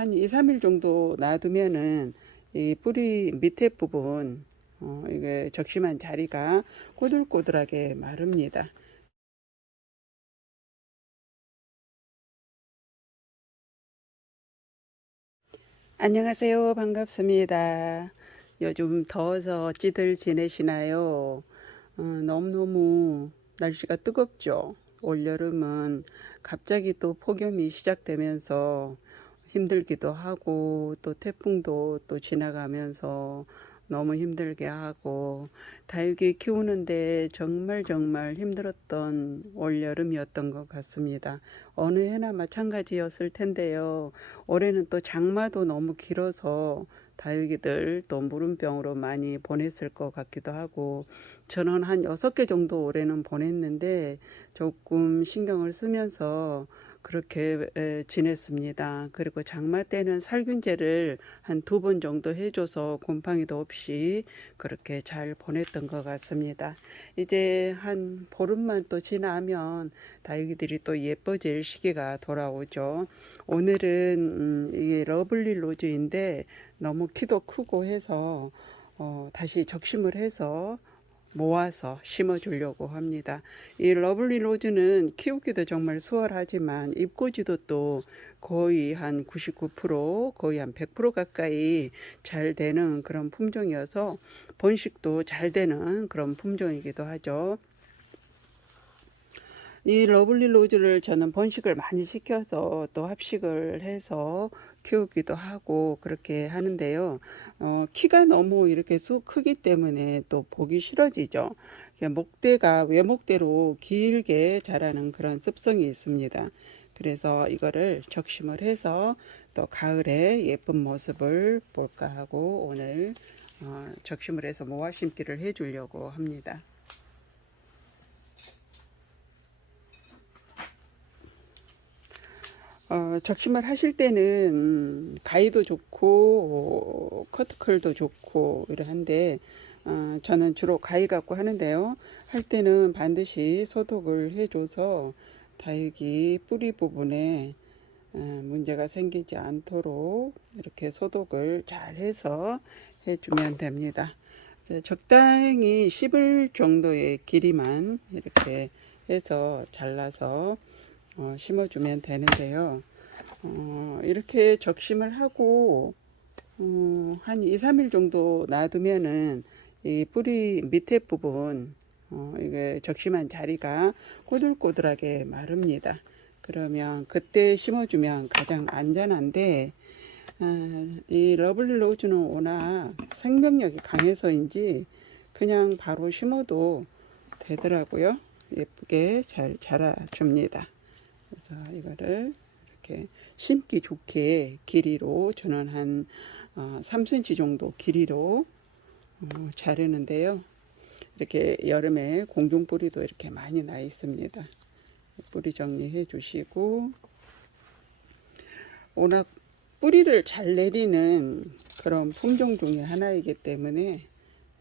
한 2, 3일 정도 놔두면은 이 뿌리 밑에 부분 이게 적심한 자리가 꼬들꼬들하게 마릅니다. 안녕하세요. 반갑습니다. 요즘 더워서 어찌들 지내시나요? 너무너무 날씨가 뜨겁죠. 올여름은 갑자기 또 폭염이 시작되면서 힘들기도 하고 또 태풍도 또 지나가면서 너무 힘들게 하고 다육이 키우는데 정말 정말 힘들었던 올여름이었던 것 같습니다. 어느 해나 마찬가지였을 텐데요. 올해는 또 장마도 너무 길어서 다육이들 또 무름병으로 많이 보냈을 것 같기도 하고 저는 한 6개 정도 올해는 보냈는데 조금 신경을 쓰면서 그렇게 지냈습니다. 그리고 장마 때는 살균제를 한 2번 정도 해줘서 곰팡이도 없이 그렇게 잘 보냈던 것 같습니다. 이제 한 보름만 또 지나면 다육이들이 또 예뻐질 시기가 돌아오죠. 오늘은 이게 러블리 로즈인데 너무 키도 크고 해서 다시 적심을 해서 모아서 심어 주려고 합니다. 이 러블리 로즈는 키우기도 정말 수월하지만 잎꽂이도 또 거의 한 99%, 거의 한 100% 가까이 잘 되는 그런 품종이어서 번식도 잘 되는 그런 품종이기도 하죠. 이 러블리 로즈를 저는 번식을 많이 시켜서 또 합식을 해서 키우기도 하고 그렇게 하는데요. 키가 너무 이렇게 쑥 크기 때문에 또 보기 싫어지죠. 목대가 외목대로 길게 자라는 그런 습성이 있습니다. 그래서 이거를 적심을 해서 또 가을에 예쁜 모습을 볼까 하고 오늘 적심을 해서 모아 심기를 해 주려고 합니다. 적심을 하실 때는 가위도 좋고 커트컬도 좋고 이러한데 저는 주로 가위 갖고 하는데요. 할 때는 반드시 소독을 해줘서 다육이 뿌리 부분에 문제가 생기지 않도록 이렇게 소독을 잘 해서 해주면 됩니다. 적당히 씹을 정도의 길이만 이렇게 해서 잘라서 심어주면 되는데요. 이렇게 적심을 하고 한 2, 3일 정도 놔두면은 이 뿌리 밑에 부분 이게 적심한 자리가 꼬들꼬들하게 마릅니다. 그러면 그때 심어주면 가장 안전한데 이 러블리 로즈는 워낙 생명력이 강해서인지 그냥 바로 심어도 되더라고요. 예쁘게 잘 자라줍니다. 그래서 이거를 이렇게 심기 좋게 길이로 저는 한 3cm 정도 길이로 자르는데요. 이렇게 여름에 공중 뿌리도 이렇게 많이 나 있습니다. 뿌리 정리해 주시고 워낙 뿌리를 잘 내리는 그런 품종 중에 하나이기 때문에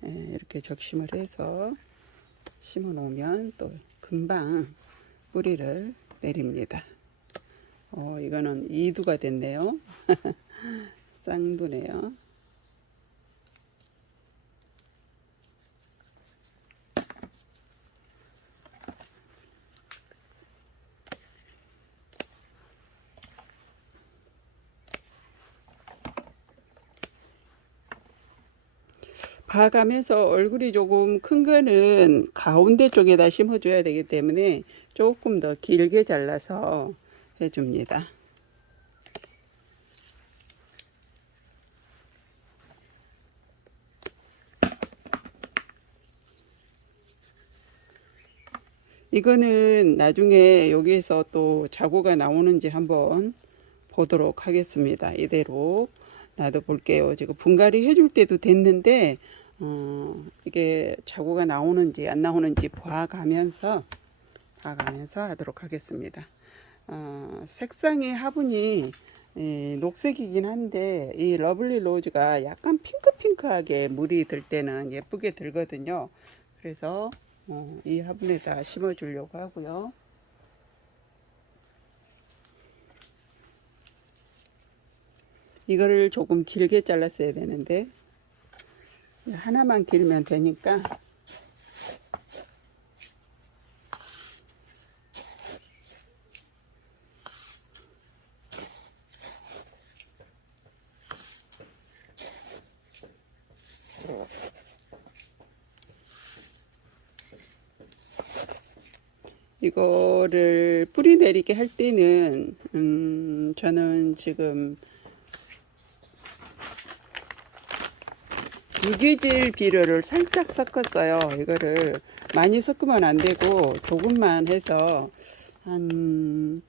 이렇게 적심을 해서 심어 놓으면 또 금방 뿌리를 내립니다. 이거는 2두가 됐네요. 쌍두네요. 봐가면서 얼굴이 조금 큰 거는 가운데 쪽에다 심어줘야 되기 때문에 조금 더 길게 잘라서 해줍니다. 이거는 나중에 여기에서 또 자구가 나오는지 한번 보도록 하겠습니다. 이대로 놔둬 볼게요. 지금 분갈이 해줄 때도 됐는데 이게 자구가 나오는지 안 나오는지 봐가면서 하도록 하겠습니다. 색상의 화분이 녹색이긴 한데 이 러블리 로즈가 약간 핑크핑크하게 물이 들 때는 예쁘게 들거든요. 그래서 이 화분에다 심어 주려고 하고요. 이거를 조금 길게 잘랐어야 되는데 하나만 길면 되니까 이거를 뿌리 내리게 할 때는 저는 지금 유기질 비료를 살짝 섞었어요. 이거를 많이 섞으면 안 되고 조금만 해서 한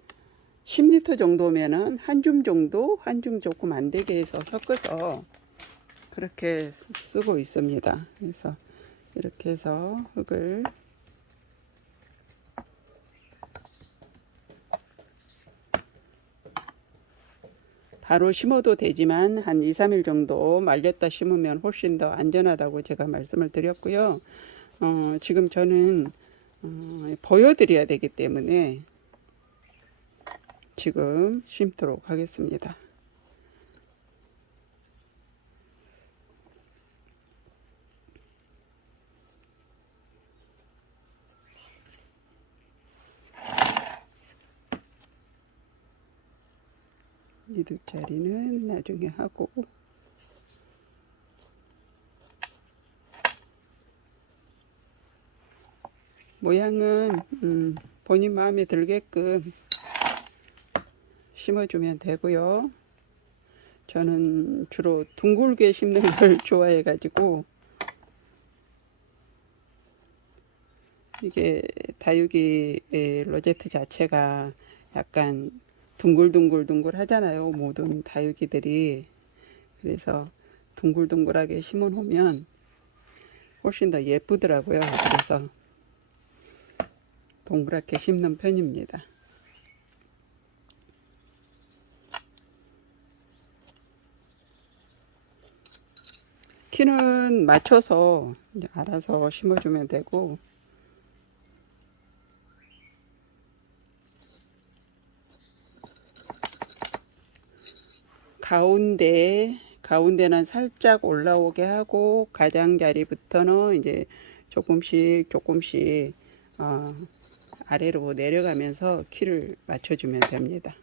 10리터 정도면은 한 줌 정도, 한 줌 조금 안 되게 해서 섞어서 그렇게 쓰고 있습니다. 그래서 이렇게 해서 흙을 바로 심어도 되지만 한 2, 3일 정도 말렸다 심으면 훨씬 더 안전하다고 제가 말씀을 드렸고요. 지금 저는 보여드려야 되기 때문에 지금 심도록 하겠습니다. 이 두 자리는 나중에 하고 모양은 본인 마음에 들게끔 심어주면 되고요. 저는 주로 둥글게 심는 걸 좋아해 가지고 이게 다육이 로제트 자체가 약간 둥글둥글 하잖아요. 모든 다육이들이. 그래서 둥글둥글하게 심어 놓으면 훨씬 더 예쁘더라고요. 그래서 동그랗게 심는 편입니다. 키는 맞춰서 이제 알아서 심어주면 되고 가운데는 살짝 올라오게 하고 가장자리부터는 이제 조금씩 아래로 내려가면서 키를 맞춰주면 됩니다.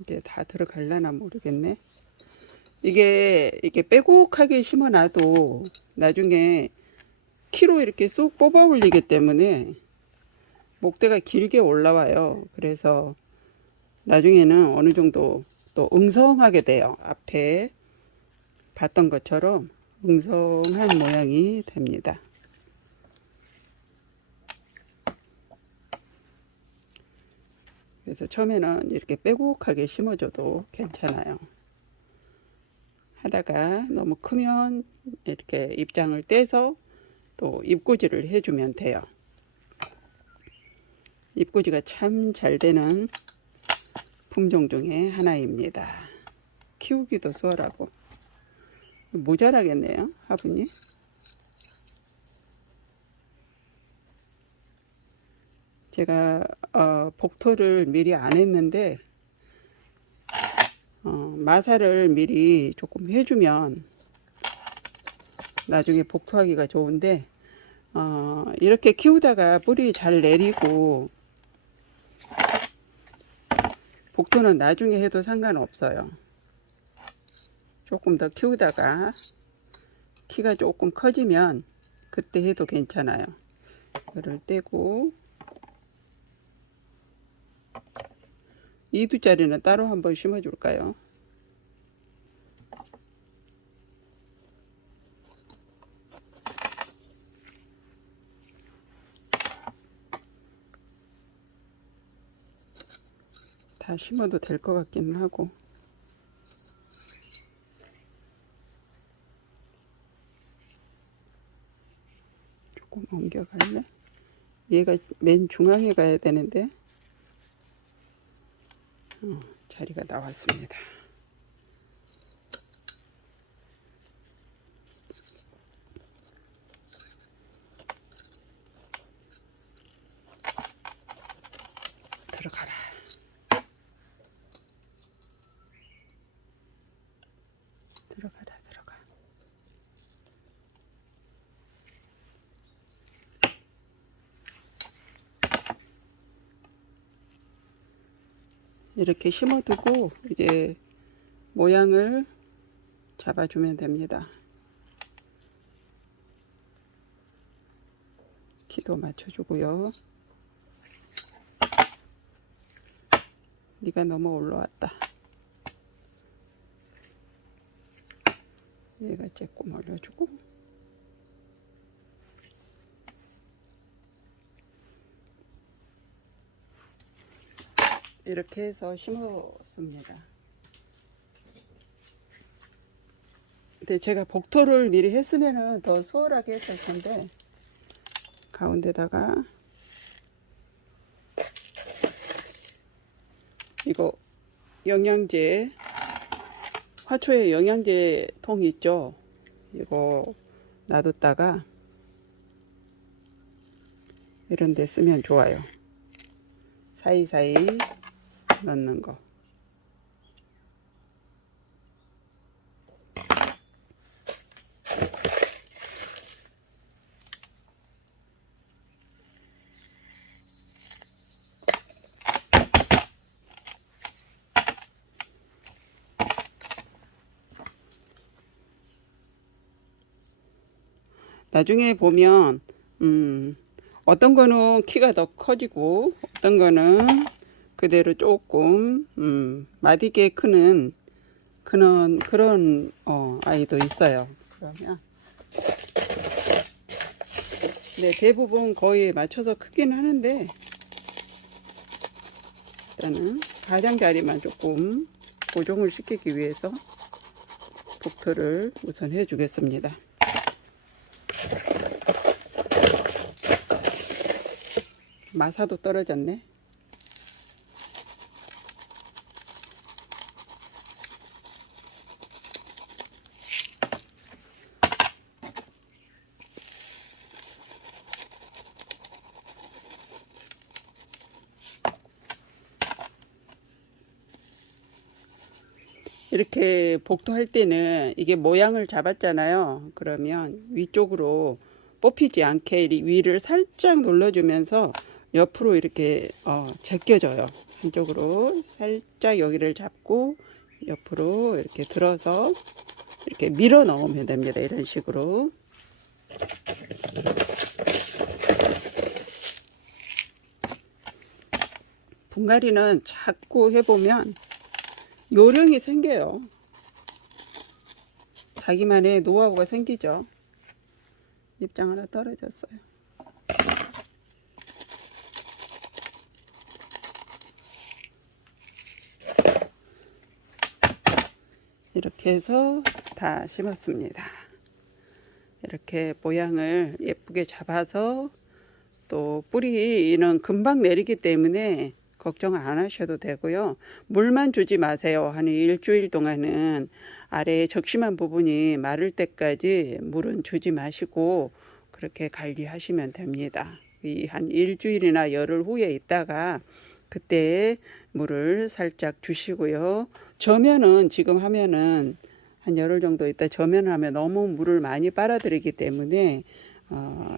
이게 다 들어갈려나 모르겠네. 이게 빼곡하게 심어놔도 나중에 키로 이렇게 쏙 뽑아 올리기 때문에 목대가 길게 올라와요. 그래서 나중에는 어느 정도 또 웅성하게 돼요. 앞에 봤던 것처럼 웅성한 모양이 됩니다. 그래서 처음에는 이렇게 빼곡하게 심어줘도 괜찮아요. 하다가 너무 크면 이렇게 입장을 떼서 또 잎꽂이를 해주면 돼요. 잎꽂이가 참 잘 되는 품종 중에 하나입니다. 키우기도 수월하고 모자라겠네요, 화분이. 제가 복토를 미리 안 했는데 마사를 미리 조금 해주면 나중에 복토하기가 좋은데 이렇게 키우다가 뿌리 잘 내리고 복토는 나중에 해도 상관없어요. 조금 더 키우다가 키가 조금 커지면 그때 해도 괜찮아요. 이거를 떼고 이 두 자리는 따로 한번 심어 줄까요? 다 심어도 될 것 같기는 하고 조금 옮겨갈래? 얘가 맨 중앙에 가야 되는데 자리가 나왔습니다. 들어가라. 들어가라, 들어가. 이렇게 심어두고 이제 모양을 잡아주면 됩니다. 키도 맞춰주고요. 네가 너무 올라왔다. 얘가 조금 올려주고, 이렇게 해서 심었습니다. 근데 제가 복토를 미리 했으면 더 수월하게 했을 텐데, 가운데다가 이거 영양제, 화초에 영양제 통 있죠? 이거 놔뒀다가 이런 데 쓰면 좋아요. 사이사이 넣는 거. 나중에 보면 어떤 거는 키가 더 커지고 어떤 거는 그대로 조금 마디게 크는 그런 아이도 있어요. 그러면 네, 대부분 거의 맞춰서 크긴 하는데 일단은 가장자리만 조금 고정을 시키기 위해서 복토를 우선 해 주겠습니다. 마사도 떨어졌네. 이렇게 복토할 때는 이게 모양을 잡았잖아요. 그러면 위쪽으로 뽑히지 않게 위를 살짝 눌러주면서 옆으로 이렇게 제껴줘요. 한쪽으로 살짝 여기를 잡고 옆으로 이렇게 들어서 이렇게 밀어 넣으면 됩니다. 이런 식으로. 분갈이는 자꾸 해보면 요령이 생겨요. 자기만의 노하우가 생기죠. 입장 하나 떨어졌어요. 이렇게 해서 다 심었습니다. 이렇게 모양을 예쁘게 잡아서 또 뿌리는 금방 내리기 때문에 걱정 안 하셔도 되고요. 물만 주지 마세요. 한 일주일 동안은 아래에 적심한 부분이 마를 때까지 물은 주지 마시고 그렇게 관리하시면 됩니다. 한 일주일이나 열흘 후에 있다가 그때 물을 살짝 주시고요. 저면은 지금 하면은 한 열흘 정도 있다 저면을 하면 너무 물을 많이 빨아들이기 때문에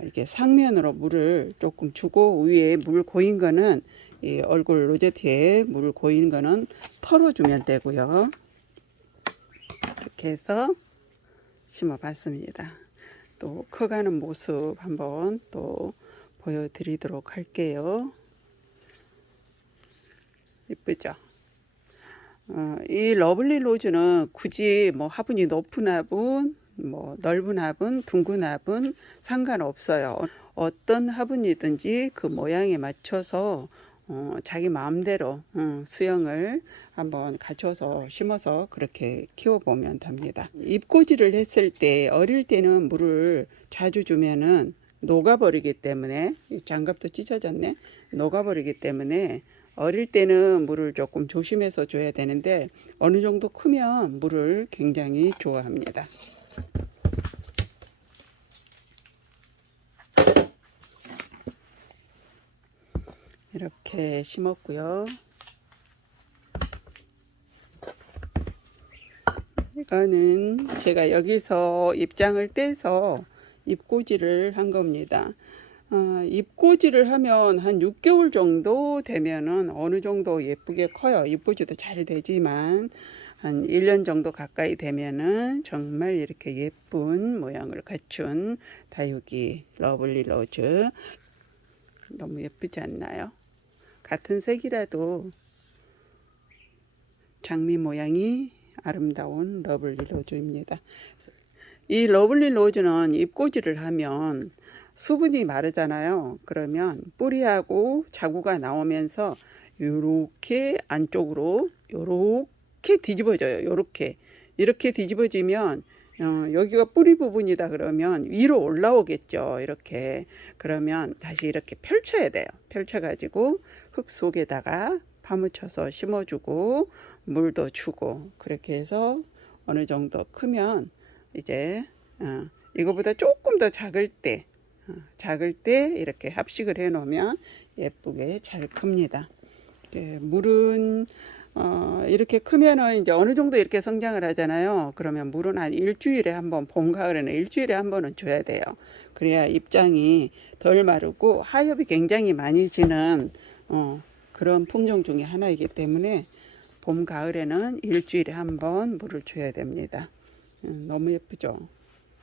이렇게 상면으로 물을 조금 주고 위에 물 고인 거는 이 얼굴 로제트에 물 고인 거는 털어주면 되고요. 이렇게 해서 심어 봤습니다. 또 커가는 모습 한번 또 보여드리도록 할게요. 이쁘죠? 이 러블리 로즈는 굳이 뭐 화분이 높은 화분, 뭐 넓은 화분, 둥근 화분 상관없어요. 어떤 화분이든지 그 모양에 맞춰서 자기 마음대로 수영을 한번 갖춰서 심어서 그렇게 키워보면 됩니다. 잎꽂이를 했을 때 어릴 때는 물을 자주 주면은 녹아버리기 때문에 장갑도 찢어졌네. 녹아버리기 때문에 어릴 때는 물을 조금 조심해서 줘야 되는데 어느 정도 크면 물을 굉장히 좋아합니다. 이렇게 심었고요. 이거는 제가 여기서 잎장을 떼서 잎꽂이를 한 겁니다. 잎꽂이를 하면 한 6개월 정도 되면은 어느 정도 예쁘게 커요. 잎꽂이도 잘 되지만 한 1년 정도 가까이 되면은 정말 이렇게 예쁜 모양을 갖춘 다육이 러블리 로즈. 너무 예쁘지 않나요? 같은 색이라도 장미 모양이 아름다운 러블리 로즈입니다. 이 러블리 로즈는 잎꽂이를 하면 수분이 마르잖아요. 그러면 뿌리하고 자구가 나오면서 요렇게 안쪽으로 요렇게 뒤집어져요. 요렇게 이렇게 뒤집어지면 여기가 뿌리 부분이다 그러면 위로 올라오겠죠. 이렇게 그러면 다시 이렇게 펼쳐야 돼요. 펼쳐 가지고 흙 속에다가 파묻혀서 심어주고 물도 주고 그렇게 해서 어느 정도 크면 이제 이거보다 조금 더 작을 때 이렇게 합식을 해 놓으면 예쁘게 잘 큽니다. 물은 이렇게 크면은 이제 어느 정도 이렇게 성장을 하잖아요. 그러면 물은 한 일주일에 한번, 봄 가을에는 일주일에 한 번은 줘야 돼요. 그래야 잎장이 덜 마르고 하엽이 굉장히 많이 지는 그런 품종 중에 하나이기 때문에 봄 가을에는 일주일에 한 번 물을 줘야 됩니다. 너무 예쁘죠.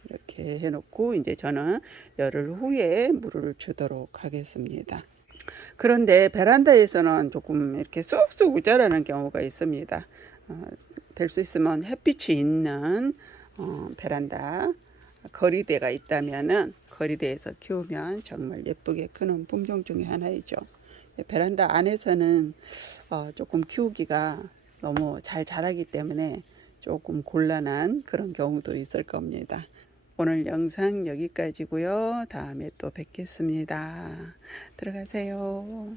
이렇게 해놓고 이제 저는 열흘 후에 물을 주도록 하겠습니다. 그런데 베란다에서는 조금 이렇게 쑥쑥 자라는 경우가 있습니다. 될 수 있으면 햇빛이 있는 베란다 거리대가 있다면은 거리대에서 키우면 정말 예쁘게 크는 품종 중에 하나이죠. 베란다 안에서는 조금 키우기가 너무 잘 자라기 때문에 조금 곤란한 그런 경우도 있을 겁니다. 오늘 영상 여기까지고요. 다음에 또 뵙겠습니다. 들어가세요.